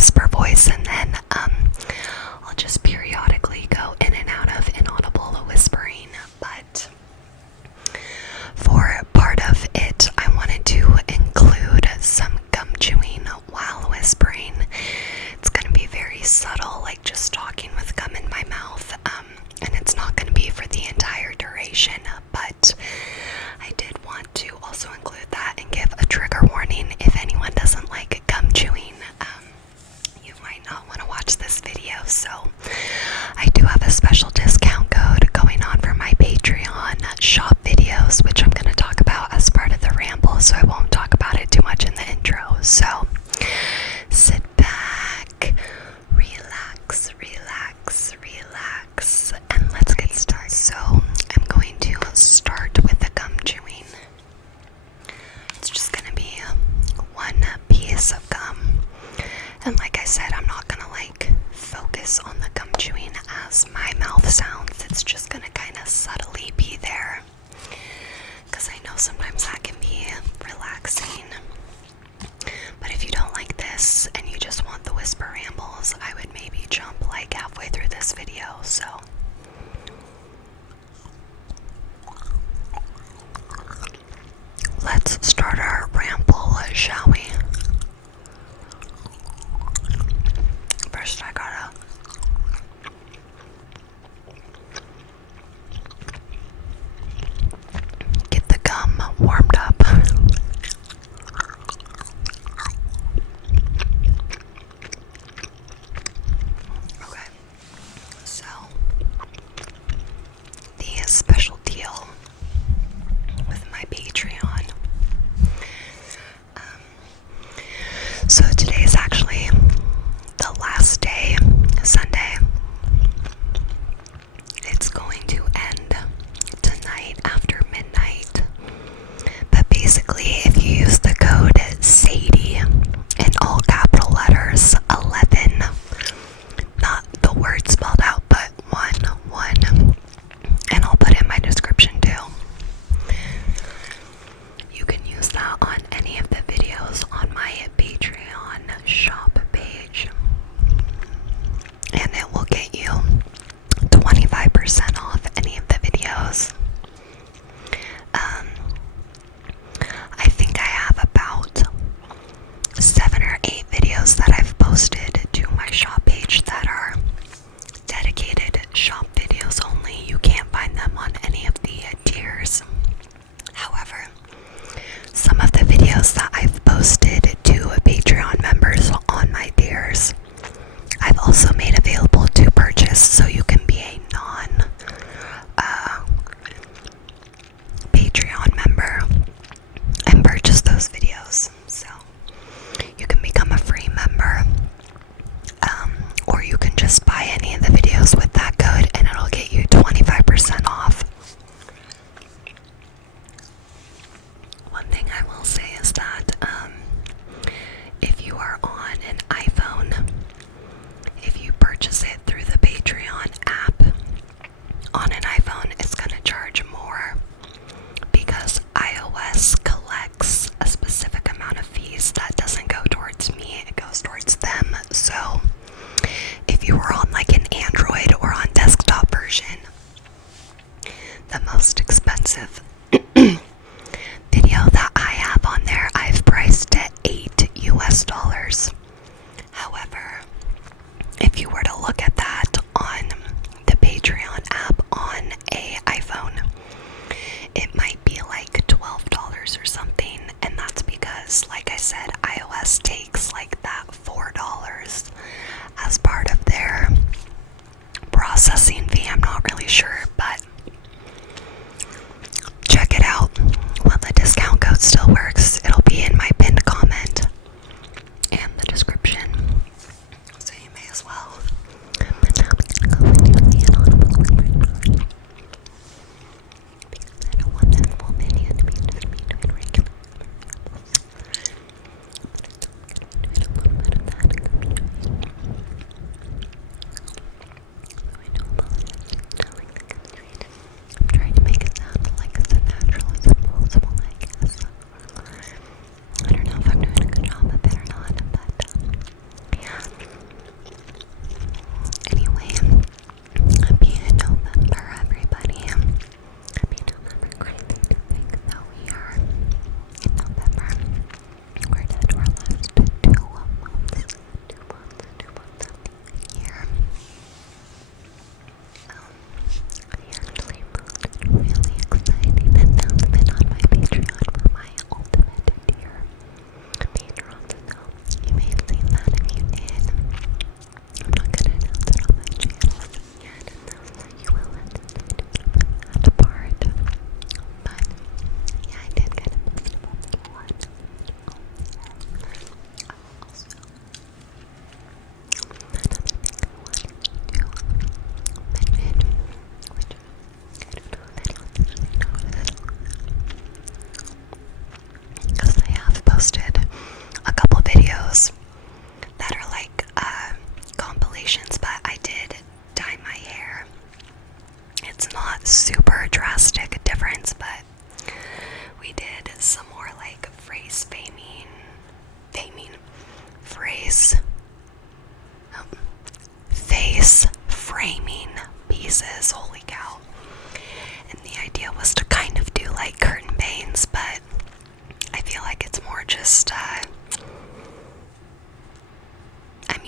whisper voice, and then I'll just periodically go in and out of inaudible whispering. But for part of it, I wanted to include some gum chewing while whispering. It's going to be very subtle, like just talking with gum in my mouth, and it's not going to be for the entire duration, but I did want to also include that and give a trigger warning. If anyone doesn't like gum chewing, you might not want to watch this video. So I do have a special discount code going on for my Patreon shop videos, which I'm going to talk about as part of the ramble, so I won't talk about it too much in the intro. So sit back, relax, and let's get started. So I'm going to start with the gum chewing. It's just going to be one piece of gum. And like I said, I'm not going to like focus on the gum chewing as my mouth sounds. It's just going to kind of subtly be there, because I know sometimes that can be relaxing. But if you don't like this and you just want the whisper rambles, I would maybe jump like halfway through this video. So let's start our ramble, shall we? First, I gotta get the gum warmed up. Okay, so the special deal with my Patreon. So today is actually the last day, Sunday. It's going to end tonight after midnight. But basically, if you use the code SADIE in all capital letters, 11, not the word spelled out, but 1, and I'll put it in my description too. You can use that on any of the videos on my Patreon shop page, and it will get you 25% off any of the videos. I think I have about 7 or 8 videos that I've posted to my shop page that are dedicated shop videos only. You can't find them on any of the tiers. However, some of the videos that I've posted to Patreon members on my tiers, I've also made available to purchase, so you can be a Patreon member and purchase those videos. So you can become a free member, or you can just buy any of the videos with that code and it'll get you 25% off. One thing I will say is that if you are on an iPhone, if you purchase it through the Patreon app on an iPhone, it's going to charge more because iOS collects a specific amount of fees that doesn't go towards me, it goes towards them. So if you were on like an Android or on desktop version, the most expensive video that I have on there, I've priced at $8. However, if you were to look at that on the Patreon app on a iPhone, it might be like $12 or something, and that's because, like I said, iOS takes like that $4 as part of their processing fee. I'm not really sure, but check it out while the discount code still works. It'll be in my pinned comment and the description, so you may as well. But now we're gonna go into the Inaudible Whispered, because I don't want that full video to be just me doing regular rambles. But it's all gonna do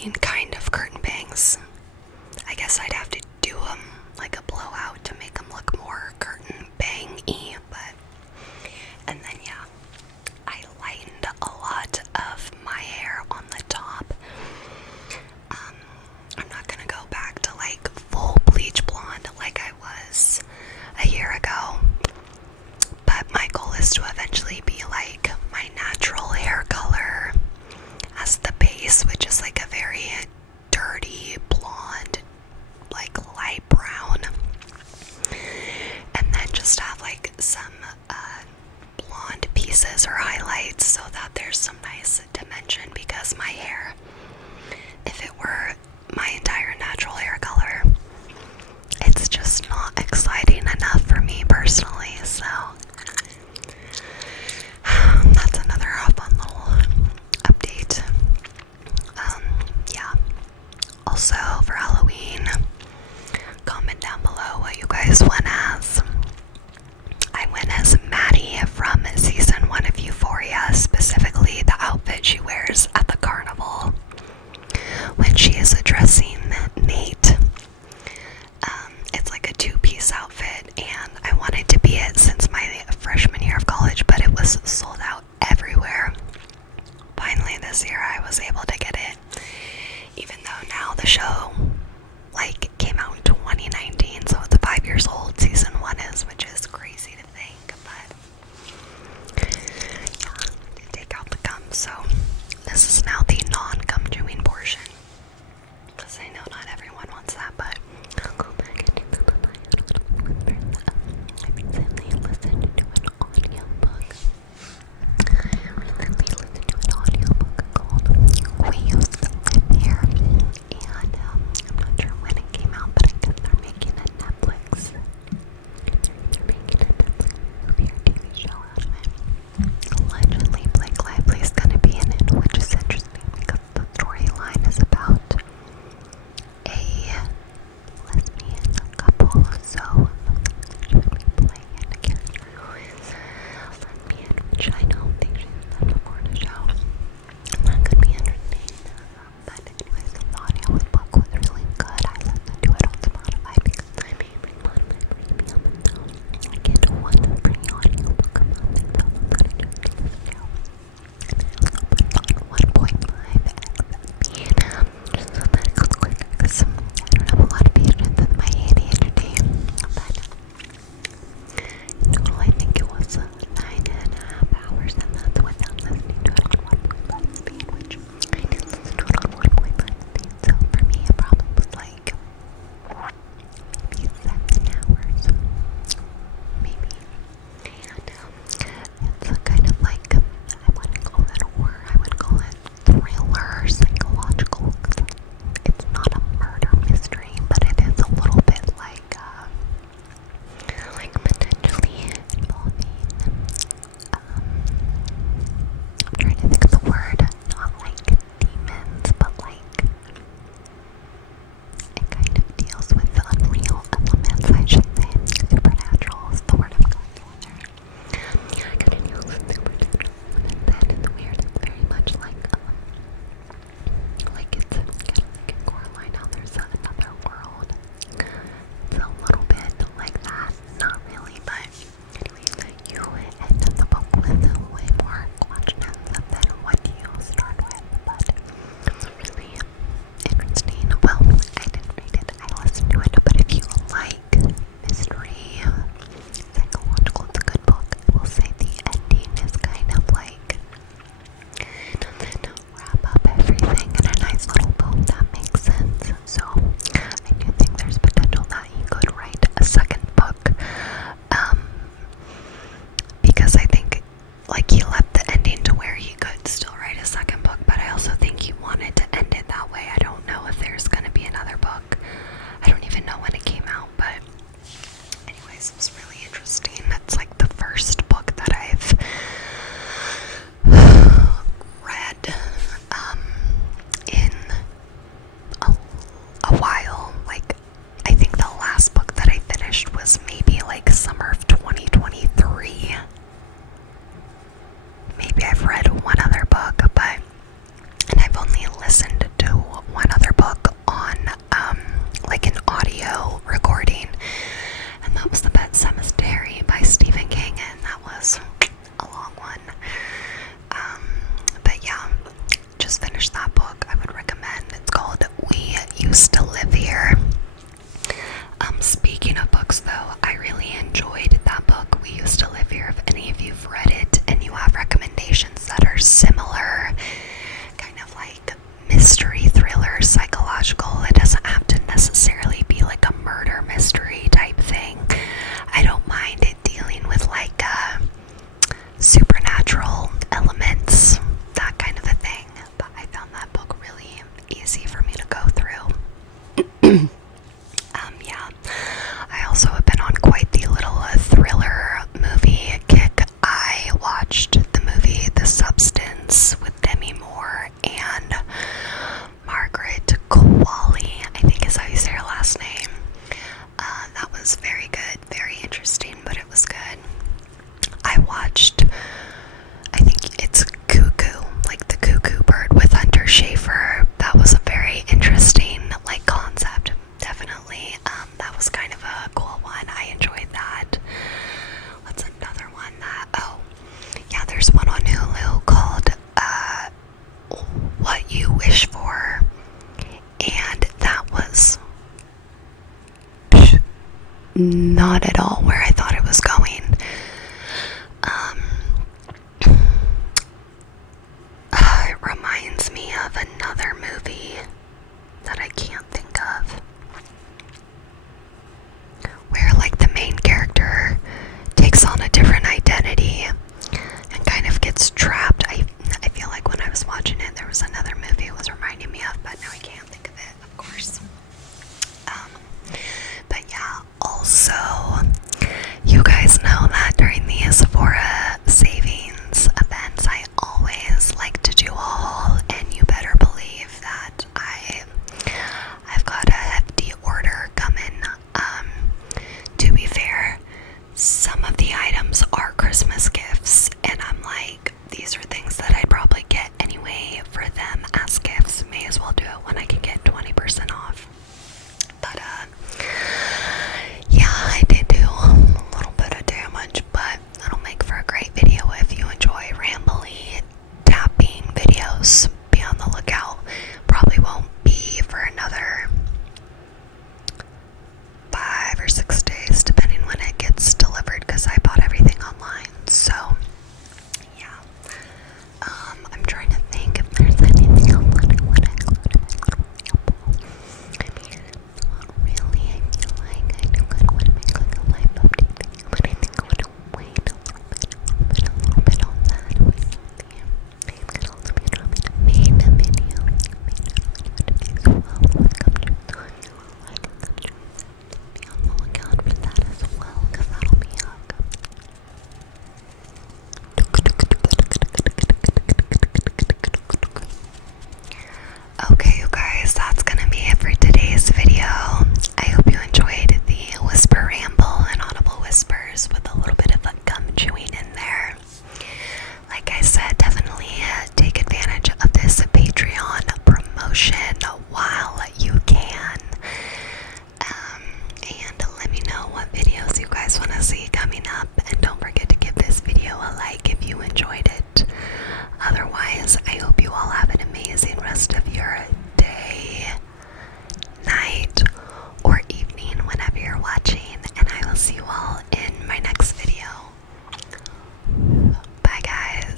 mean, kind of curtain bangs. I guess I'd have to do them like a blowout to make them look more curtain bang-y, but, and then yeah, I lightened a lot of my hair on the top. I'm not gonna go back to like full bleach blonde like I was a year ago, but my goal is to eventually be like my natural hair color as the base, which is like a very dirty blonde, like light brown, and then just have like some blonde pieces or highlights so that there's some nice dimension, because my hair, if it were my entire natural hair color, it's just not exciting enough for me personally, so that's another fun little update. Yeah. Also, for Halloween, comment down below what you guys went as. I went as Maddie from season 1 of Euphoria, specifically the outfit she wears at the carnival when she is addressing Nate. It's like a 2-piece outfit, and I wanted to be it since my freshman year of college, but it was sold out everywhere. Finally this year I was able to get it, even though now the show like came out in 2019, so it's 5 years old, season 1 is, which is crazy to think, but yeah, to take out the gum. So this is now the non-gum chewing portion, because I know not everyone wants that, but I'll go back and do the I recently listened to an audiobook. Called We Used to Live Here, and I'm not sure when it came out, but I guess they're making a Netflix movie or TV show out of it. Allegedly, Blake Lively's gonna be in it, which is interesting because the storyline is about a lesbian couple, so she would be playing a character who is lesbian, which I don't think she's done before in a show. That could be entertaining. But anyways, the audio book was really good. I listened to it on Spotify because I'm a Spotify premium, and so I get one free audiobook a month, and so I'm gonna just listen to. And I also put on 1.5x speed, just so that it goes quicker, because I don't have a lot of patience with my ADHD. But in total, I think it was 9.5 hours, and that's without listening to it on 1.5 speed, which I did listen to it on 1.5 speed, so for me it probably was like maybe 7 hours, maybe. And it's a kind of like, I wouldn't call it horror, I would call it thriller, psychological, because it's not a murder mystery, but it is a little bit like potentially involving, I'm trying to think of the word, not like demons, but like, it kind of deals with the unreal elements, I should say. Supernatural is the word I'm going for there. Yeah, I kind of deals with supernatural elements, and it's weird, it's very much like it's kind of like in Coraline, how there's another world. It's a little bit like that, not really, but anyway, you end the book with way more questions than what you start with, but it's really interesting. Well, I didn't read it, I listened to it, but if you like mystery, psychological, it's a good book. I will say the ending is kind of like, it doesn't wrap up everything in a nice little bow, that makes sense. So I do think there's potential that he could write a second book, because I think like he left the ending to where he could still write a second book, but I also think he wanted to end it that way. I don't know if there's going to be another book. I don't even know when it came out, but anyways, it was really interesting. It's like the first book that I've read in a while. Like, I think the last book that I finished was maybe like summer of 2023. Maybe I've read one other book, but, and I've only listened to one Yeah, I also have been on quite the little thriller movie kick. I watched the movie The Substance with Demi Moore and Margaret Qualley, I think is how you say her last name. That was very good, very interesting, but it was good. I watched, I think it's Cuckoo, like the Cuckoo Bird with Hunter Schafer. That was a very interesting, like, concept, definitely. That was kind of a cool one. I enjoyed that. What's another one that, oh, yeah, there's one on Hulu called, What You Wish For, and that was not at all where I thought it was going. It reminds me of another movie that I can't think of, where, like, the main character takes on a different identity and kind of gets trapped. I feel like when I was watching it, there was another movie it was reminding me of, but now I can't